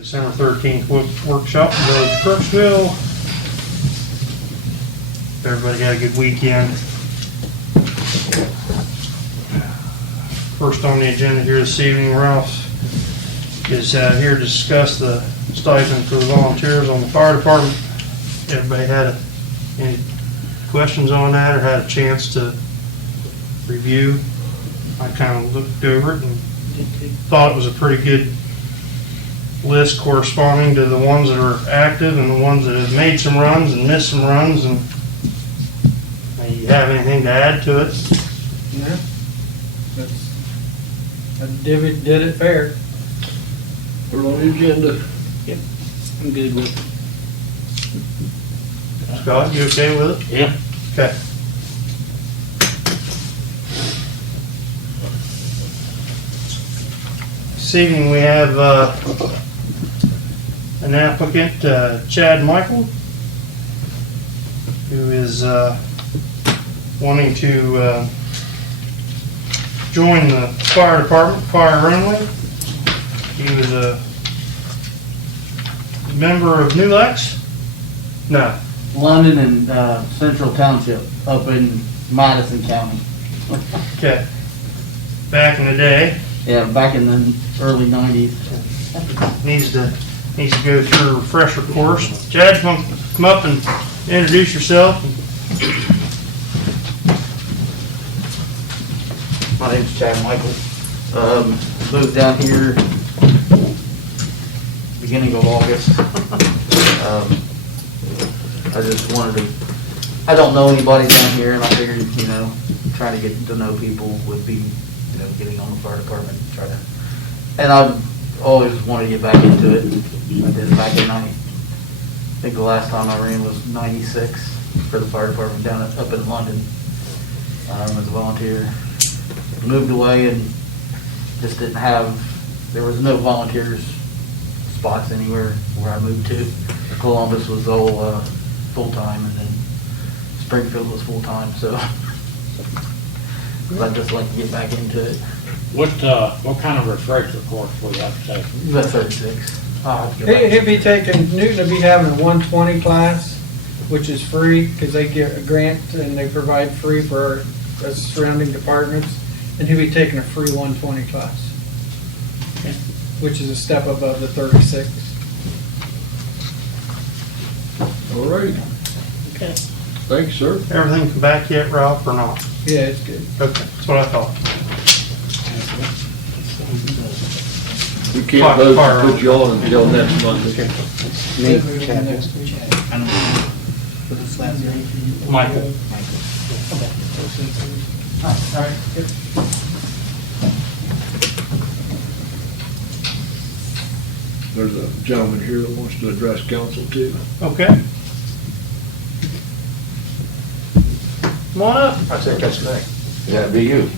December 13th workshop in the village of Crooksville. Everybody had a good weekend. First on the agenda here this evening, Ralph is here to discuss the stipend for the volunteers on the fire department. Everybody had any questions on that or had a chance to review? I kind of looked over it and thought it was a pretty good list corresponding to the ones that are active and the ones that have made some runs and missed some runs. And you have anything to add to it? No. I did it fair. Put it on the agenda. Yep. I'm good with it. Scott, you okay with it? Yeah. Okay. This evening we have an applicant, Chad Michael, who is wanting to join the fire department, fire only. He was a member of New Lex? No. London and Central Township up in Madison County. Okay. Back in the day. Yeah, back in the early 90s. Needs to go through a refresher course. Chad, come up and introduce yourself. My name's Chad Michael. Moved down here beginning of August. I just wanted to, I don't know anybody down here, and I figured, trying to get to know people would be, getting on the fire department, and I've always wanted to get back into it. I did it back in I think the last time I ran was 96 for the fire department up in London, as a volunteer. Moved away and just didn't have, there was no volunteers spots anywhere where I moved to. Columbus was all full-time, and then Springfield was full-time, so I'd just like to get back into it. What kind of refresher course would you have to take? About 36. He'll be taking, Newton will be having a 120 class, which is free because they get a grant and they provide free for our surrounding departments. And he'll be taking a free 120 class, which is a step above the 36. All right. Okay. Thanks, sir. Everything come back yet, Ralph, or not? Yeah, it's good. Okay, that's what I thought. We can't vote to put you on until next month. Michael. All right. Good. There's a gentleman here that wants to address council too. Okay. Come on up. I think that's me. Yeah, it'd be you.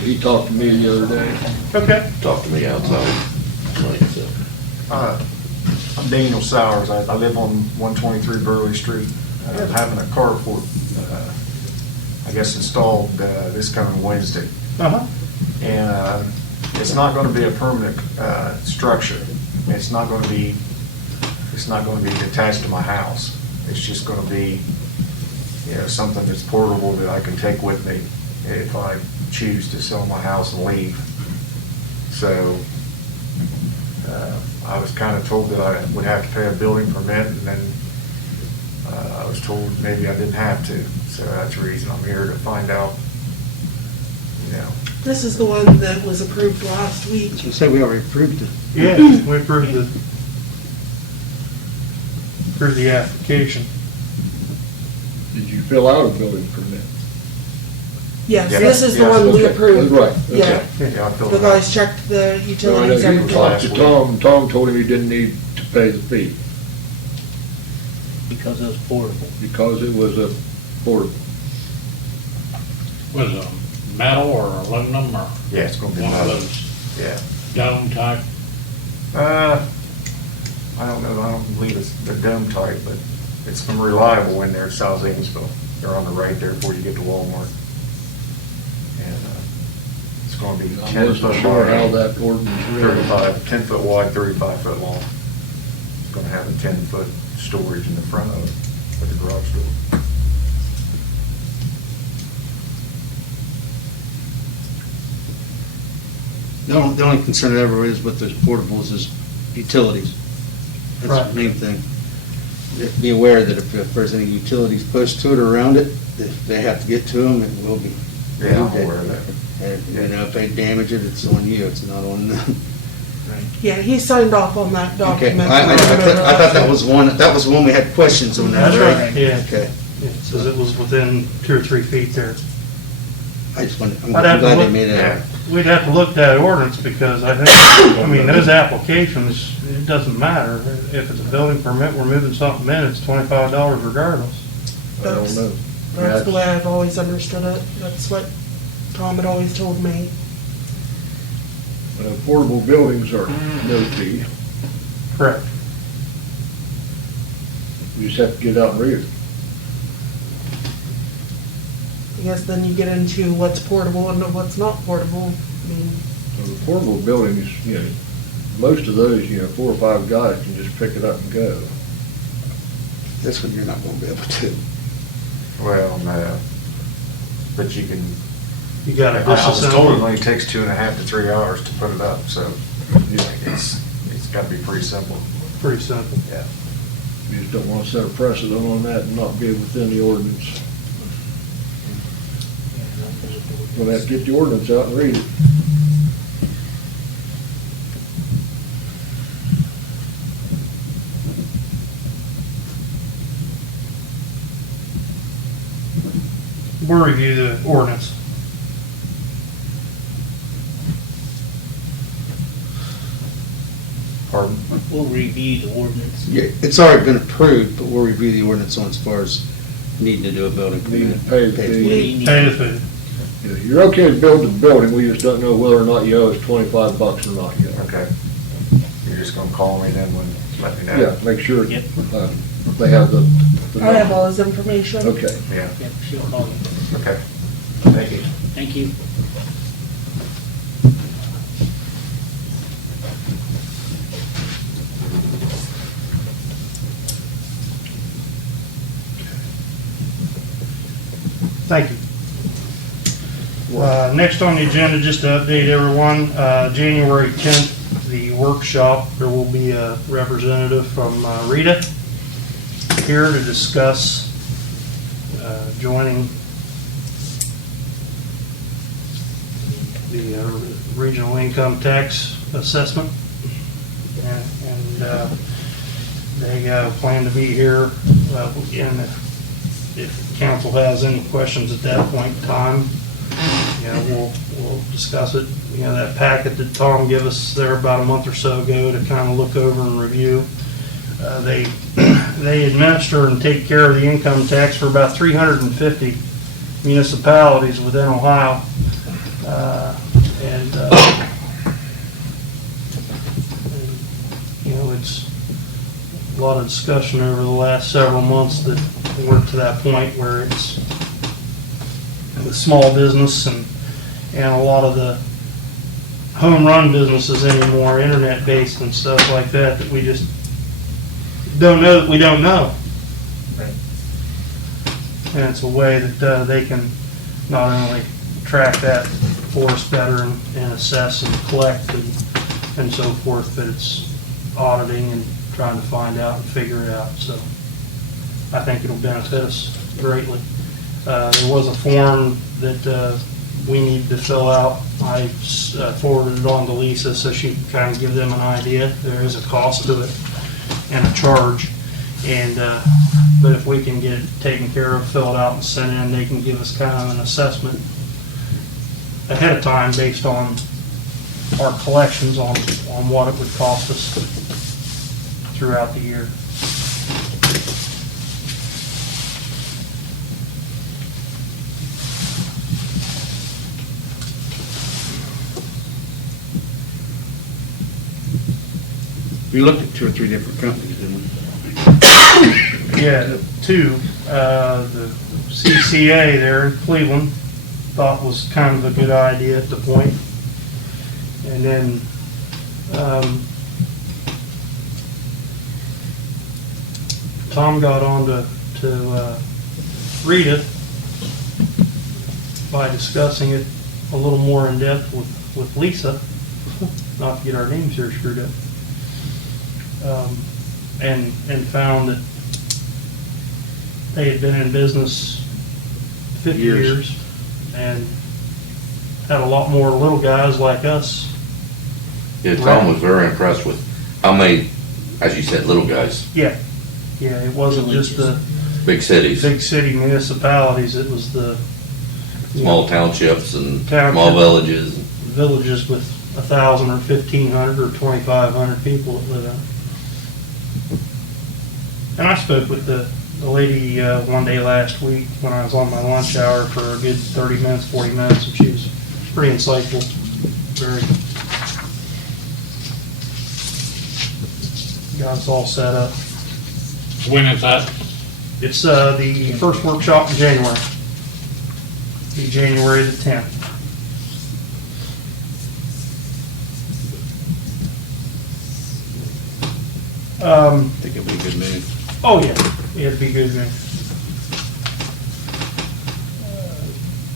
He talked to me the other day. Okay. Talk to me outside. I'm Daniel Sowers. I live on 123 Burley Street. I'm having a carport, I guess, installed this coming Wednesday. Uh-huh. And it's not going to be a permanent structure. It's not going to be attached to my house. It's just going to be, something that's portable that I can take with me if I choose to sell my house and leave. So I was kind of told that I would have to pay a building permit, and then I was told maybe I didn't have to. So that's the reason I'm here, to find out, This is the one that was approved last week. You said we already approved it. Yeah, we approved the application. Did you fill out a building permit? Yes, Yeah. this is the Yeah, one we okay. approved. Right, okay. Yeah, Yeah, I filled the it out. guys checked the No, I know utilities you every talked day. to Tom. Tom told him he didn't need to pay the fee Because it was portable. because it was a portable. Was it metal or aluminum or Yeah, it's going to be one of metal. those Yeah. dome type? I don't know. I don't believe it's the dome type, but it's from Reliable in there at South Zanesville. They're on the right there before you get to Walmart. And it's It's gonna be I 10 wasn't foot sure how wide, that ordinance read. 35, 10 foot wide, 35 foot long. It's gonna have a 10-foot storage in the front of it, with the garage door. The only concern that ever is with those portables is utilities. That's Right. the main thing. Be aware that if there's any utilities close to it or around it, if they have to get to them, it will be. Yeah, I'm aware of that. And, you know, if they damage it, it's on you, it's not on them. Yeah, he signed off on that Okay, document. I thought that was one we had questions on that. That's right, yeah. Okay, It says it was within 2 or 3 feet there. I just wanted, I'm I'd have to glad they look- made Yeah. that. We'd have to look at that ordinance because I think, I mean, those applications, it doesn't matter. If it's a building permit, we're moving something in, it's $25 regardless. I don't know. That's the way I've always understood it. That's what Tom had always told me. Portable buildings are no fee. Correct. You just have to get out and read it. I guess then you get into what's portable and what's not portable. I mean, So the portable buildings, you know, most of those, 4 or 5 guys can just pick it up and go. This one you're not gonna be able to. Well, no, but you can, You got I to was told it disassemble. only takes 2.5 to 3 hours to put it up, so it's gotta be pretty simple. Pretty simple. Yeah. You just don't want to set a precedent on that and not be within the ordinance. You'll have to get the ordinance out and read it. We'll review the ordinance. Pardon? We'll review the ordinance. Yeah, it's already been approved, but we'll review the ordinance on as far as needing to do a building Need permit. to pay the Pay fee. for it. We need- Pay the fee. You're okay to build the building, we just don't know whether or not you owe us $25 or not yet. Okay. You're just gonna call me then when, let me know? Yeah, make sure Yep. they have the. I have all his information. Okay. Yeah, Yep, she'll call you. okay. Thank you. Thank you. Thank you. Next on the agenda, just to update everyone, January 10th, the workshop, there will be a representative from Rita here to discuss joining the regional income tax assessment. And they plan to be here, again, if council has any questions at that point in time, we'll discuss it. That packet that Tom gave us there about a month or so ago to kind of look over and review. They administer and take care of the income tax for about 350 municipalities within Ohio. It's a lot of discussion over the last several months that we're to that point where it's the small business and a lot of the home run businesses anymore, internet based and stuff like that, that we just don't know that we don't know. Right. And it's a way that they can not only track that for us better and assess and collect and so forth, but it's auditing and trying to find out and figure it out. So I think it'll benefit us greatly. There was a form that we need to fill out. I forwarded it on to Lisa so she can kind of give them an idea. There is a cost to it and a charge. And but if we can get it taken care of, fill it out and sent in, they can give us kind of an assessment ahead of time based on our collections on what it would cost us throughout the year. We looked at 2 or 3 different companies, didn't we? Yeah, two, the CCA there in Cleveland thought was kind of a good idea at the point. And then, Tom got on to Rita by discussing it a little more in depth with Lisa, not to get our names here screwed up, and found that they had been in business 50 years and had a lot more little guys like us. Yeah, Tom was very impressed with how many, as you said, little guys, Yeah, it wasn't just the big cities, big city municipalities, it was the small townships and Township. small villages. villages with 1,000 or 1,500 or 2,500 people that live in. And I spoke with the lady one day last week when I was on my lunch hour for a good 30 minutes, 40 minutes, and she was pretty insightful, very, got us all set up. When is that? It's the first workshop in January. Be January the 10th. I think it'll be a good meeting. Oh, yeah, it'd be good, man.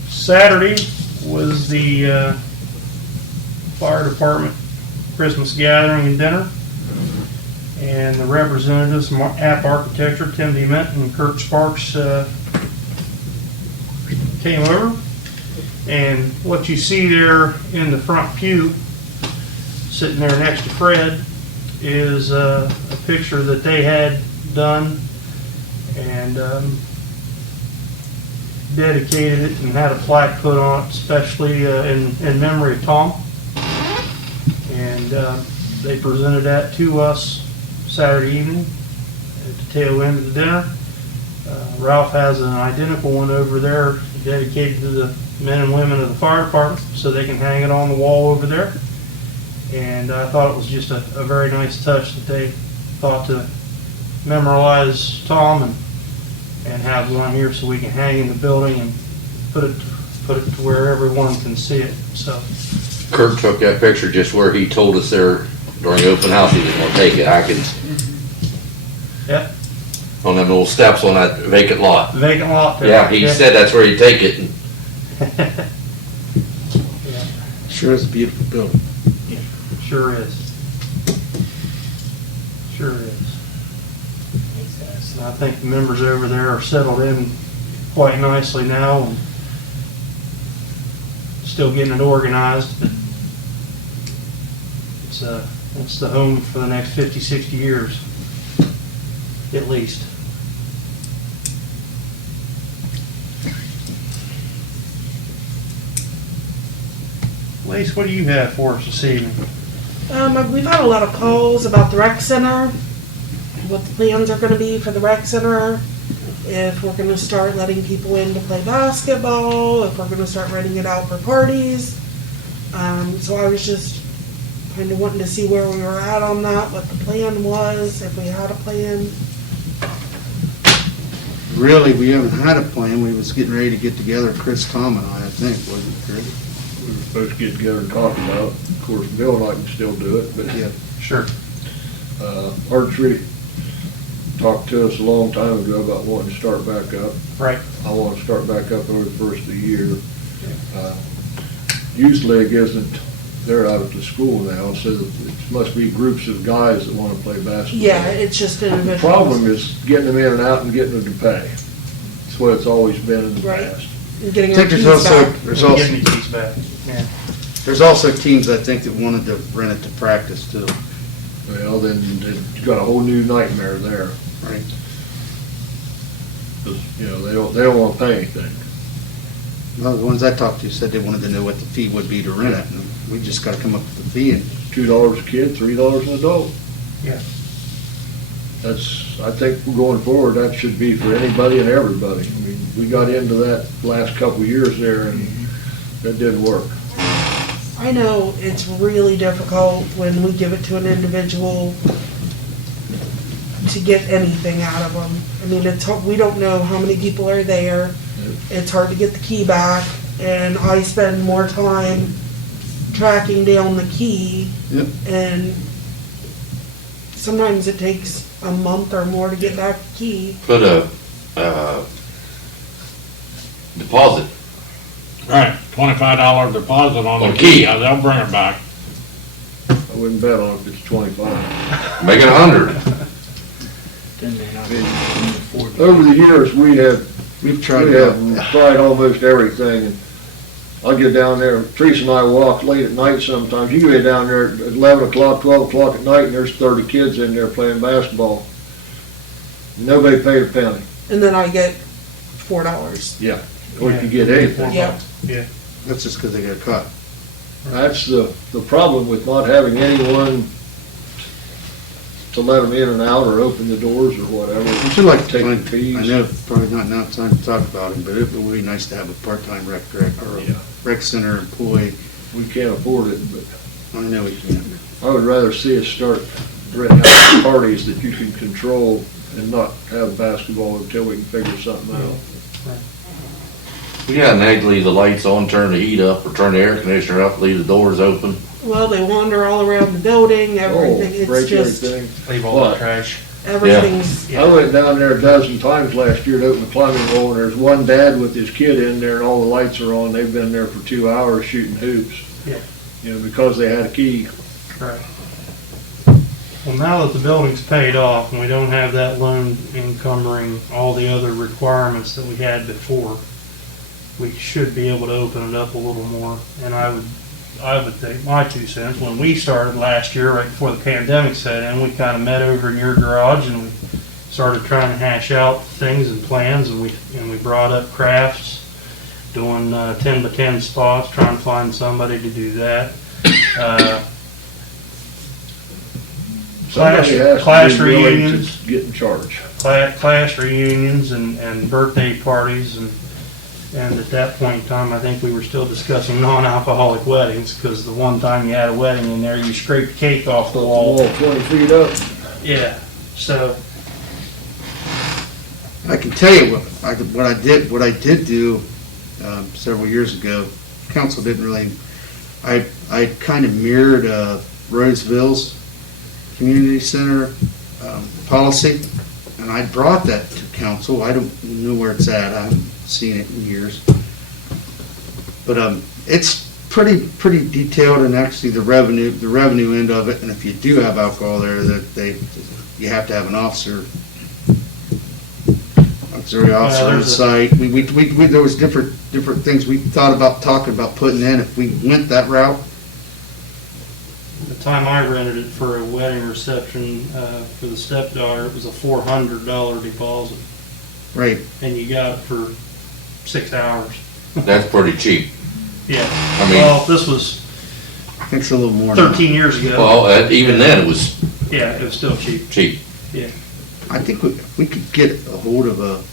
Saturday was the fire department Christmas gathering and dinner. And the representatives from App Architecture, Tim DeMint and Kurt Sparks, came over. And what you see there in the front pew, sitting there next to Fred, is a picture that they had done and dedicated it and had a plaque put on it, especially in memory of Tom. And they presented that to us Saturday evening at the tail end of the dinner. Ralph has an identical one over there dedicated to the men and women of the fire department, so they can hang it on the wall over there. And I thought it was just a very nice touch that they thought to memorialize Tom and have one here so we can hang in the building and put it to where everyone can see it. So Kurt took that picture just where he told us there during the open house he was gonna take it. I can, yeah, on them little steps on that vacant lot. vacant lot there. Yeah, he said that's where he'd take it. And Sure is a beautiful building. Sure is. Sure is. And I think the members over there are settled in quite nicely now and still getting it organized, but it's the home for the next 50, 60 years, at least. Lace, what do you have for us this evening? We've had a lot of calls about the rec center, what the plans are gonna be for the rec center, if we're gonna start letting people in to play basketball, if we're gonna start renting it out for parties. So I was just kinda wanting to see where we were at on that, what the plan was, if we had a plan. Really, we haven't had a plan. We was getting ready to get together, Chris, Tom, and I think, wasn't it, Chris? We were supposed to get together and talk about it. Of course, Bill and I can still do it, but Yeah. Sure. Art's really talked to us a long time ago about wanting to start back up. Right. I want to start back up over the first of the year. Youth League isn't, they're out at the school now, so it must be groups of guys that want to play basketball. Yeah, it's just individuals. The problem is getting them in and out and getting them to pay. That's what it's always been in the Right. past. And getting I our think keys there's also, back. Getting the keys back. Yeah. there's also teams, I think, that wanted to rent it to practice too. Well, then you got a whole new nightmare there. Right. 'Cause, you know, they don't want to pay anything. Well, the ones I talked to said they wanted to know what the fee would be to rent it, and we just gotta come up with the fee, and $2 a kid, $3 an adult. Yeah. That's, I think going forward, that should be for anybody and everybody. I mean, we got into that last couple of years there and that didn't work. I know it's really difficult when we give it to an individual to get anything out of them. I mean, we don't know how many people are there. It's hard to get the key back, and I spend more time tracking down the key. Yep. And sometimes it takes a month or more to get back the key. Put a, deposit. Right, $25 deposit on On the the key, key. they'll bring it back. I wouldn't bet on it if it's 25. Make it 100. Then they're not going to afford it. Over the years, We've tried we it have out. tried almost everything. And I'll get down there, Teresa and I walk late at night sometimes. You get down there at 11 o'clock, 12 o'clock at night, and there's 30 kids in there playing basketball. Nobody paid a penny. And then I get $4. Or if you get anything. Yeah. That's just because they got caught. That's the problem with not having anyone to let them in and out or open the doors or whatever. We should like to Take find, fees. I know probably not now time to talk about it, but it would be nice to have a part-time rec director or a Yeah. rec center employee. We can't afford it, but I know we can't. I would rather see us start renting out parties that you can control and not have basketball until we can figure something out. We gotta leave the lights on, turn the heat up, or turn the air conditioner up, leave the doors open. Well, they wander all around the building, everything, break it's just, everything. Leave all What? the trash. everything's, I went down there a dozen times last year to open the climbing wall, and there's one dad with his kid in there, and all the lights are on. They've been there for 2 hours shooting hoops. Yeah. You know, because they had a key. Right. Well, now that the building's paid off and we don't have that loan encumbering all the other requirements that we had before, we should be able to open it up a little more. And I would think, my 2 cents, when we started last year, right before the pandemic set in, we kind of met over in your garage and we started trying to hash out things and plans, and we brought up crafts, doing 10 by 10 spots, trying to find somebody to do that. Somebody has class to be willing reunions. to get in charge. Class reunions and birthday parties, and at that point in time, I think we were still discussing non-alcoholic weddings, because the one time you had a wedding in there, you scraped cake off the wall. 20 feet up. Yeah, so, I can tell you what I did do several years ago. Council didn't really. I kind of mirrored Roseville's community center policy, and I brought that to council. I don't know where it's at. I haven't seen it in years, but it's pretty detailed, and actually the revenue end of it. And if you do have alcohol there, you have to have an auxiliary officer on site. We there was different things we thought about talking about putting in if we went that route. the time I rented it for a wedding reception for the stepdaughter, it was a $400 deposit, Right. and you got it for 6 hours. That's pretty cheap. Yeah, I mean, well, this was I think it's a little more. now. 13 years ago. well, even then, it was Yeah, it was still cheap. cheap. I think we could get a hold of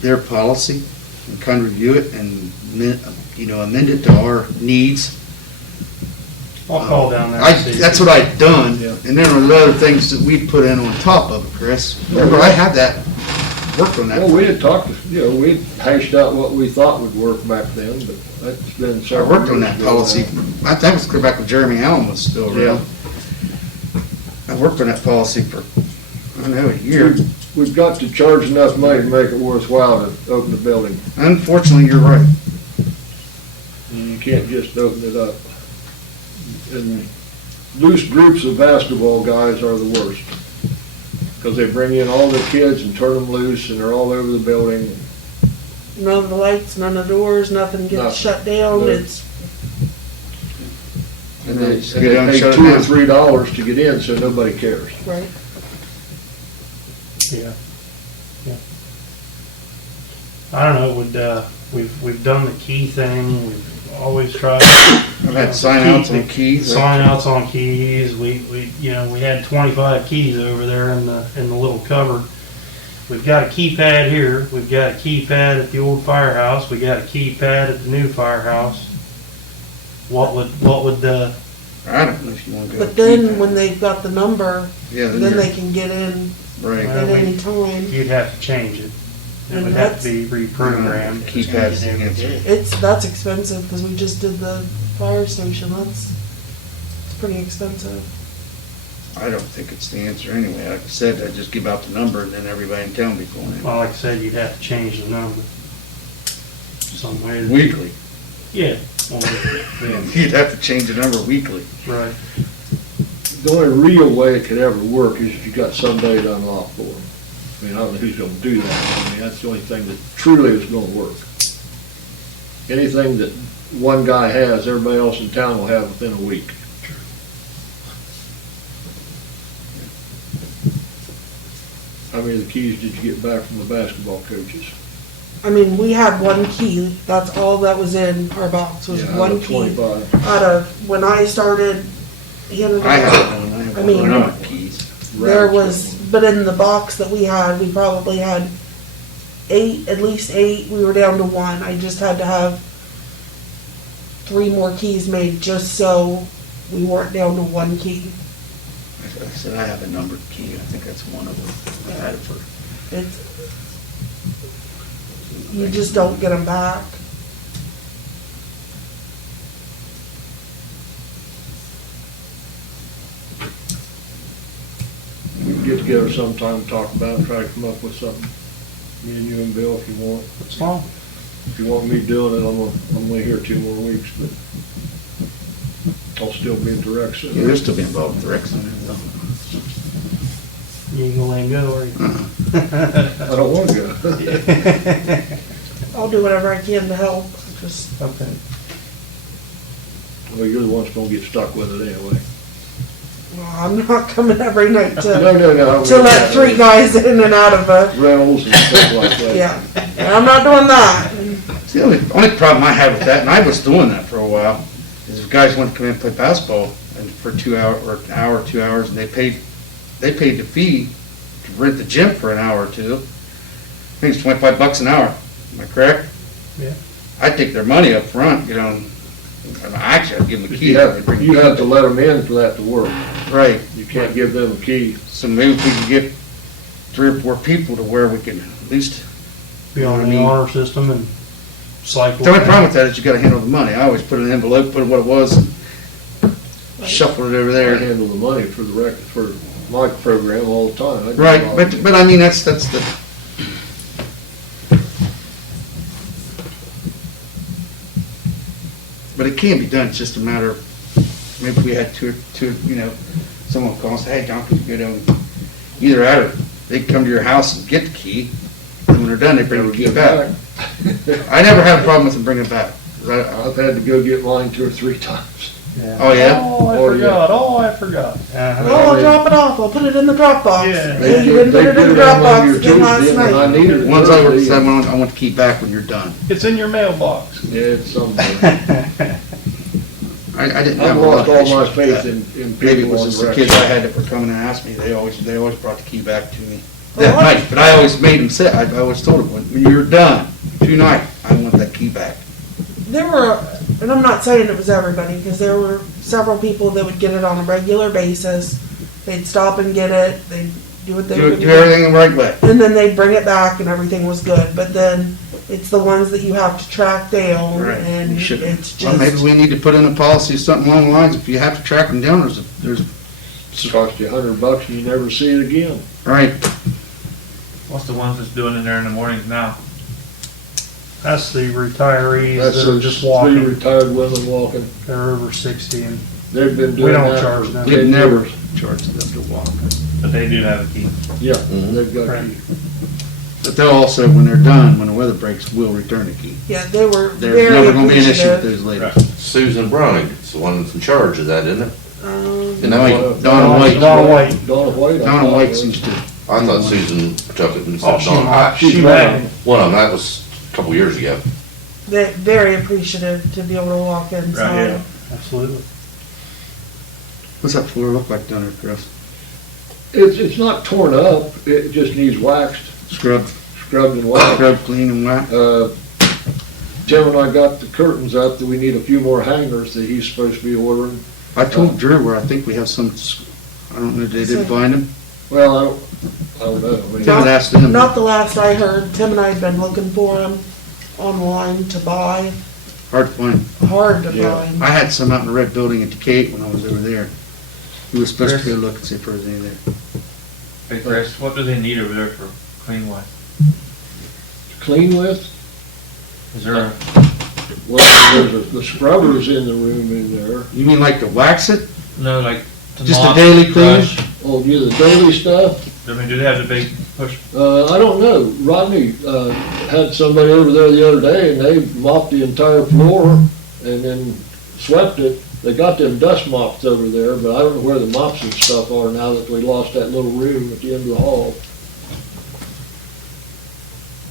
their policy and kind of review it and amend it to our needs. I'll call down there and see. That's what I'd done, Yeah. and then there were other things that we put in on top of it, Chris. Remember, I had that, worked on that. Well, we had talked, we had hashed out what we thought would work back then, but that's been I several worked on years that ago policy. now. That was clear back when Jeremy Allen was still around. I worked on that policy for, I don't know, a year. We've got to charge enough money to make it worthwhile to open the building. Unfortunately, you're right. And you can't just open it up. And loose groups of basketball guys are the worst. Because they bring in all the kids and turn them loose, and they're all over the building. none of the lights, none of the doors, nothing gets No. shut down, No. it's, And they Get it done, pay shut it $2 or down. $3 to get in, so nobody cares. right? Yeah. I don't know, we've done the key thing, we've always tried. I've had sign outs on keys. Sign outs on keys, we had 25 keys over there in the little cupboard. We've got a keypad here, we've got a keypad at the old firehouse, we got a keypad at the new firehouse. What would I don't know if you want to go. But then when they've got the number, Yeah, then they can get in Right. at any time. you'd have to change it. It And would have to be reprogrammed. Keypads against it. That's expensive, because we just did the fire station, it's pretty expensive. I don't think it's the answer anyway. Like I said, I just give out the number and then everybody in town be going in. Well, like I said, you'd have to change the number. Some way. Weekly. Yeah. Well, yeah, You'd have to change the number weekly. right. The only real way it could ever work is if you got somebody to unlock for them. I mean, I don't know who's gonna do that. I mean, that's the only thing that truly is gonna work. Anything that one guy has, everybody else in town will have within a week. How many of the keys did you get back from the basketball coaches? I mean, we had one key, that's all that was in our box, was Yeah, out one of key. 25. Out of, when I started handing I out, have one. I have I mean- one of my keys. there Rags was, but in the box that we had, we probably had 8, at least 8, we were down to 1. I just had to have 3 more keys made just so we weren't down to 1 key. I said I have a numbered key. I think that's one of them. I had it for. It's, you just don't get them back. We can get together sometime, talk about it, try to come up with something. Me and you and Bill, if you want. It's fine. If you want me doing it, I'm only here 2 more weeks, but I'll still be in the rec Yeah, center. they're still be involved with the rec center though. You ain't gonna let him go, are you? I don't want to go. I'll do whatever I can to help, just, Okay. Well, you're the one that's gonna get stuck with it anyway. well, I'm not coming every night No, to, no, no. to let 3 guys in and out of a, Rentals and stuff like that. yeah. I'm not doing that. See, the only problem I had with that, and I was doing that for a while, is if guys want to come in and play basketball and for 2 hours or an hour, 2 hours, and they paid the fee to rent the gym for an hour or 2. I think it's $25 an hour. Am I correct? Yeah. I'd take their money up front, you know. And actually, I'd give them a But key. you I'd bring you the have key. to let them in for that to work. Right. You can't give them a key. So maybe if we could get 3 or 4 people to where we can at least. Be on the honor system and cycle. The only problem with that is you gotta handle the money. I always put it in an envelope, put it what it was, and shuffle it over I there. handle the money for the rec, for my program all the time. I do Right, all but I mean, that's the, but it can be done, it's just a matter of, maybe we had two, you know, someone call and say, hey, John, could you go down, either that or they come to your house and get the key, and when they're done, they bring the key Get back. I never had a problem with them bringing it back. I've had to go get mine 2 or 3 times. Oh, yeah? Oh, I Oh, yeah. forgot. Oh, I forgot. Oh, I'll drop it off, I'll put it in the Dropbox. Yeah. Yeah, you didn't put it in the on Dropbox your again last Tuesday, and I night. needed it Once I Thursday. said, I want the key back when you're done. It's in your mailbox. Yeah, it's something. I didn't I've have a lot lost of all issues my with faith that. in Maybe it people was on just the the rec kids I center. had that were coming and asked me, they always brought the key back to me Well, that what- night, but I always made them sit, I always told them, when you're done tonight, I want that key back. There were, and I'm not saying it was everybody, because there were several people that would get it on a regular basis. They'd stop and get it, they'd do what they Do would do do. everything the right way. And then they'd bring it back and everything was good, but then it's the ones that you have to track down Right. and You should- it's Well, maybe just, we need to put in a policy, something along the lines, if you have to track them down, there's, It's cost you $100 and you never see it again. right, What's the ones that's doing in there in the mornings now? That's the retirees That's that are those just 3 walking. retired women walking. They're over 60 and They've been We doing don't that charge for them. 10 we'd never years. charge them to walk. But they do have a key. Yeah, Mhm. they've got Right. keys. But they'll also, when they're done, when the weather breaks, will return the key. yeah, they were There's very never gonna be an issue with appreciative. those ladies. Susan Browning is the one that's in charge of that, isn't it? Isn't that what- Donna White. Donna White. Donna White. Donna White seems to, I thought Susan took it and Oh, said, Donna. she She's back. One of them, that was a couple years ago. They're very appreciative to be able to walk inside. yeah. Absolutely. what's that floor look like down there, Chris? It's not torn up, it just needs waxed, Scrubbed, scrubbed and waxed. scrubbed, clean and whacked? Tim and I got the curtains up, that we need a few more hangers that he's supposed to be ordering. I told Drew where I think we have some, I don't know, they didn't find them. Well, I don't know. I mean, Tim had asked them. Not the last I heard, Tim and I had been looking for them online to buy, hard to find. hard to Yeah. find. I had some out in the red building in Decatur when I was over there. He was supposed to go look and see if there was any there. Hey Chris, what do they need over there for clean with? Clean with? Is there a, Well, the scrubber's in the room in there. You mean like to wax it? no, like to Just a mop, daily clean? brush? Oh, yeah, the daily stuff? I mean, do they have the big push? I don't know. Rodney, had somebody over there the other day and they mopped the entire floor and then swept it. They got them dust mops over there, but I don't know where the mops and stuff are now that we lost that little room at the end of the hall.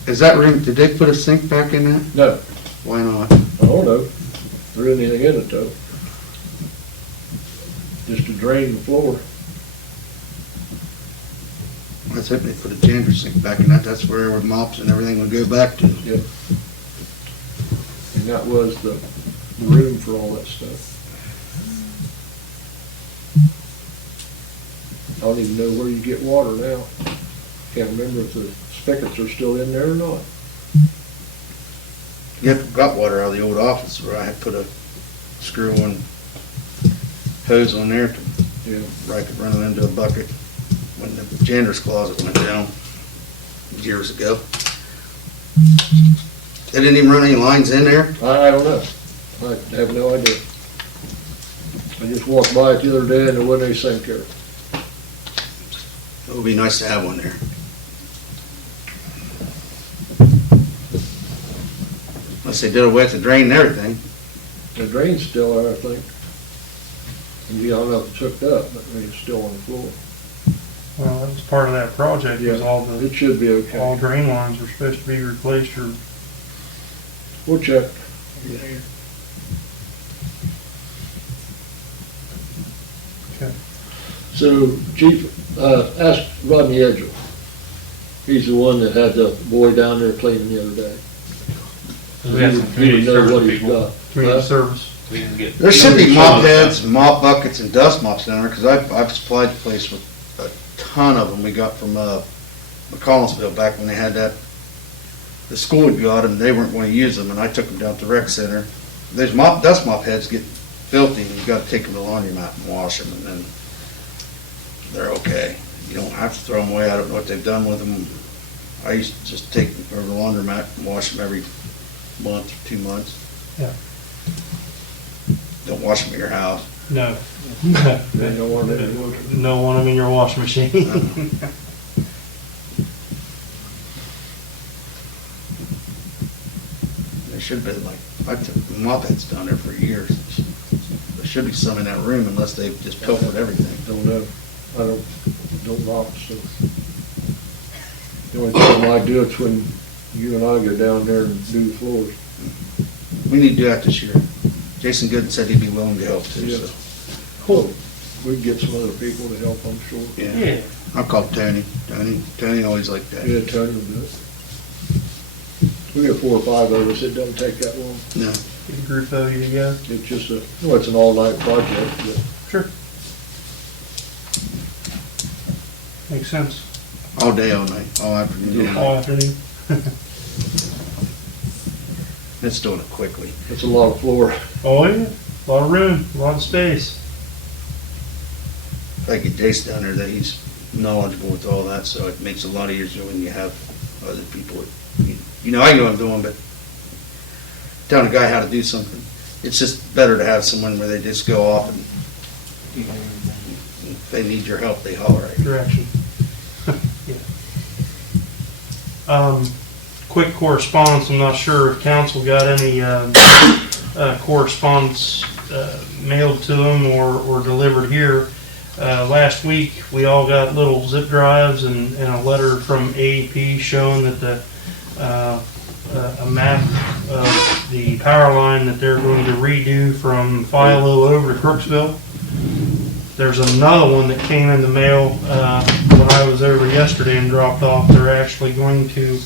Is that room, did they put a sink back in that? No, Why not? I don't know. There isn't anything in it though. Just to drain the floor. I was hoping they put a janitor sink back in that. That's where mops and everything would go back to. And that was the room for all that stuff. I don't even know where you get water now. Can't remember if the spigots are still in there or not. Yep, got water out of the old office where I had put a screw-on hose on there to, where I could run it into a bucket when the janitor's closet went down years ago. They didn't even run any lines in there? I don't know. I have no idea. I just walked by it the other day and there wasn't any sink there. It would be nice to have one there. Unless they did away with the drain and everything. The drain's still there, I think. And I don't know if it's hooked up, but it's still on the floor. Well, that was part of that project, was all the, It should be all okay. drain lines were supposed to be replaced or We'll check. Okay. So Chief, ask Rodney Edgell. He's the one that had the boy down there cleaning the other day. We have some He community would know what service he's people. got. community Huh? service. We can get. There should be mop heads, mop buckets, and dust mops down there, because I've supplied the place with a ton of them we got from McCollinsville back when they had that. The school had got them, they weren't going to use them, and I took them down to the rec center. Those dust mop heads get filthy, and you got to take them to the laundromat and wash them, and then they're okay. You don't have to throw them away. I don't know what they've done with them. I used to just take them over to the laundromat and wash them every month or 2 months. Yeah. Don't wash them at your house. No. They don't want it anymore. No want them in your washing machine. There should be like, I took mop heads down there for years. There should be some in that room unless they've just pilfered everything. Don't know. I don't mop, so. The only time I do it's when you and I go down there and do the floors. We need to do that this year. Jason Gooden said he'd be willing to help too, Yeah. so. Cool. We can get some other people to help, I'm sure. Yeah. I'll call Tony. Tony always liked that. Yeah, Tony will do it. We got 4 or 5 of us, it doesn't take that long. No. Get a group of you together. It's just it's an all-night project, but Sure. Makes sense. All day, all night, all afternoon. All afternoon. It's doing it quickly. it's a lot of floor. Oh, yeah. A lot of room, a lot of space. If I get Jason down there, that he's knowledgeable with all that, so it makes it a lot easier when you have other people. You know, I know what I'm doing, but telling a guy how to do something, it's just better to have someone where they just go off and if they need your help, they holler at you. Direction. Yeah. Quick correspondence, I'm not sure if council got any correspondence mailed to them or delivered here. Last week, we all got little zip drives and a letter from AEP showing that a map of the power line that they're going to redo from Philo over to Crooksville. There's another one that came in the mail when I was over yesterday and dropped off. They're actually going to,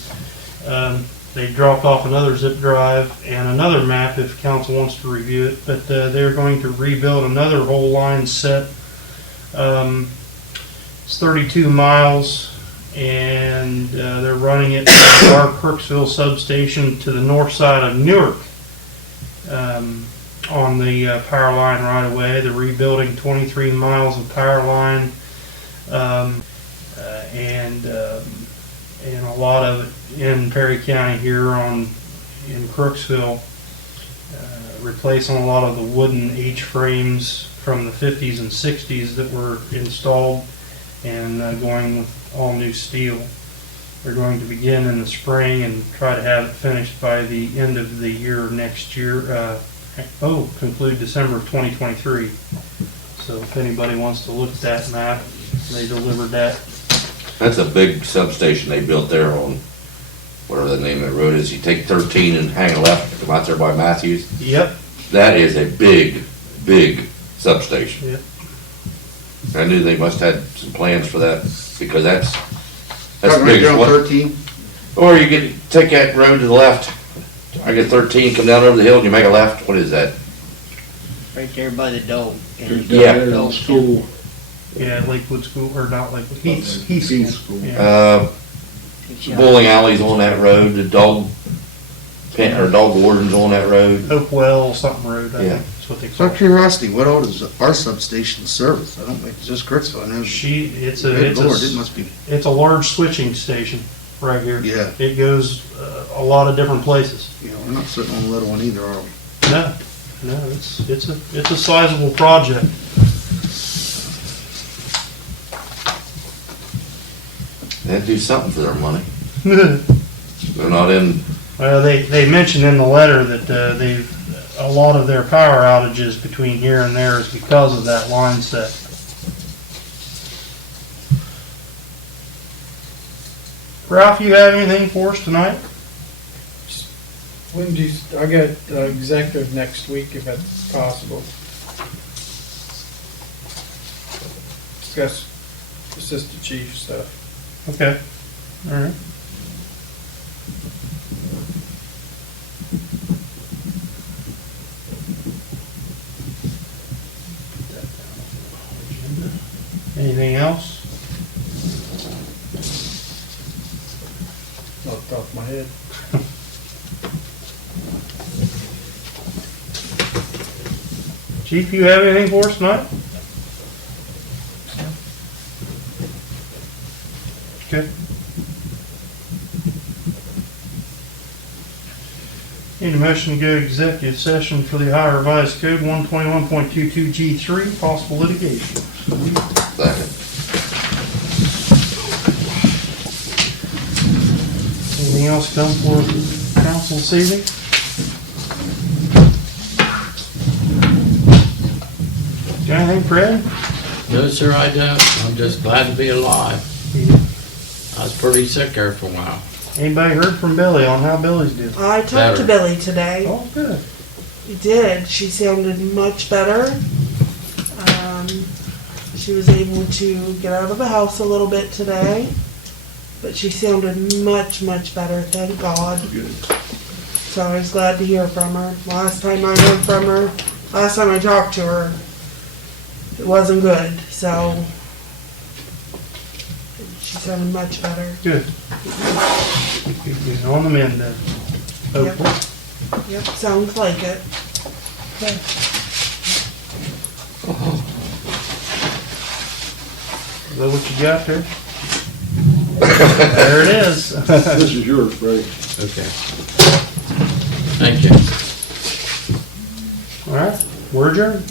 they dropped off another zip drive and another map if council wants to review it, but they're going to rebuild another whole line set. It's 32 miles and they're running it from our Crooksville substation to the north side of Newark. on the power line right away. They're rebuilding 23 miles of power line, and a lot of it in Perry County here in Crooksville, replacing a lot of the wooden H-frames from the 50s and 60s that were installed, and going with all new steel. They're going to begin in the spring and try to have it finished by the end of the year next year. Conclude December of 2023. So if anybody wants to look at that map, they delivered that. That's a big substation they built there on, whatever the name of the road is. You take 13 and hang a left, come out there by Matthews. Yep. That is a big, big substation. Yep. I knew they must have had some plans for that, because that's Right big. there on What- 13. Or you could take that road to the left. I get 13, come down over the hill and you make a left. What is that? Right there by the dog. There's Yeah. down there in the school. Yeah, Lakewood School, or not Lakewood, Heath Heath School. School. Yeah. Bowling alley's on that road, the dog pen, or dog warden's on that road. Hopewell something road, I Yeah. think that's what they So call out of it. curiosity, what all does our substation service? I don't think it's just Crooksville. I know. It's Good Lord, it a, must be. it's a large switching station right here. Yeah. It goes a lot of different places. You know, we're not sitting on a little one either, are we? No, it's a sizable project. They'd do something for their money. They're not in, Well, they mentioned in the letter that a lot of their power outages between here and there is because of that line set. Ralph, you have anything for us tonight? When do you, I got executive next week if that's possible. Discuss assistant chief stuff. Okay, all right. Anything else? Off the top of my head. Chief, you have anything for us tonight? Okay. Need a motion to go executive session for the Ohio Revised Code 121.22G3, possible litigation. second. Anything else come for council this evening? Got anything, Fred? No, sir, I don't. I'm just glad to be alive. I was pretty sick there for a while. Anybody heard from Billy on how Billy's doing? I talked to Better. Billy today. Oh, good. We did. She sounded much better. She was able to get out of the house a little bit today, but she sounded much, much better, thank God. Good. So I was glad to hear from her. Last time I heard from her, last time I talked to her, it wasn't good, so she sounded much better. Good. Good. On the mend then. Hopefully. Yep, sounds like it. Is that what you got there? There it is. This is yours, Ray. Okay. Thank you. All right, we're adjourned.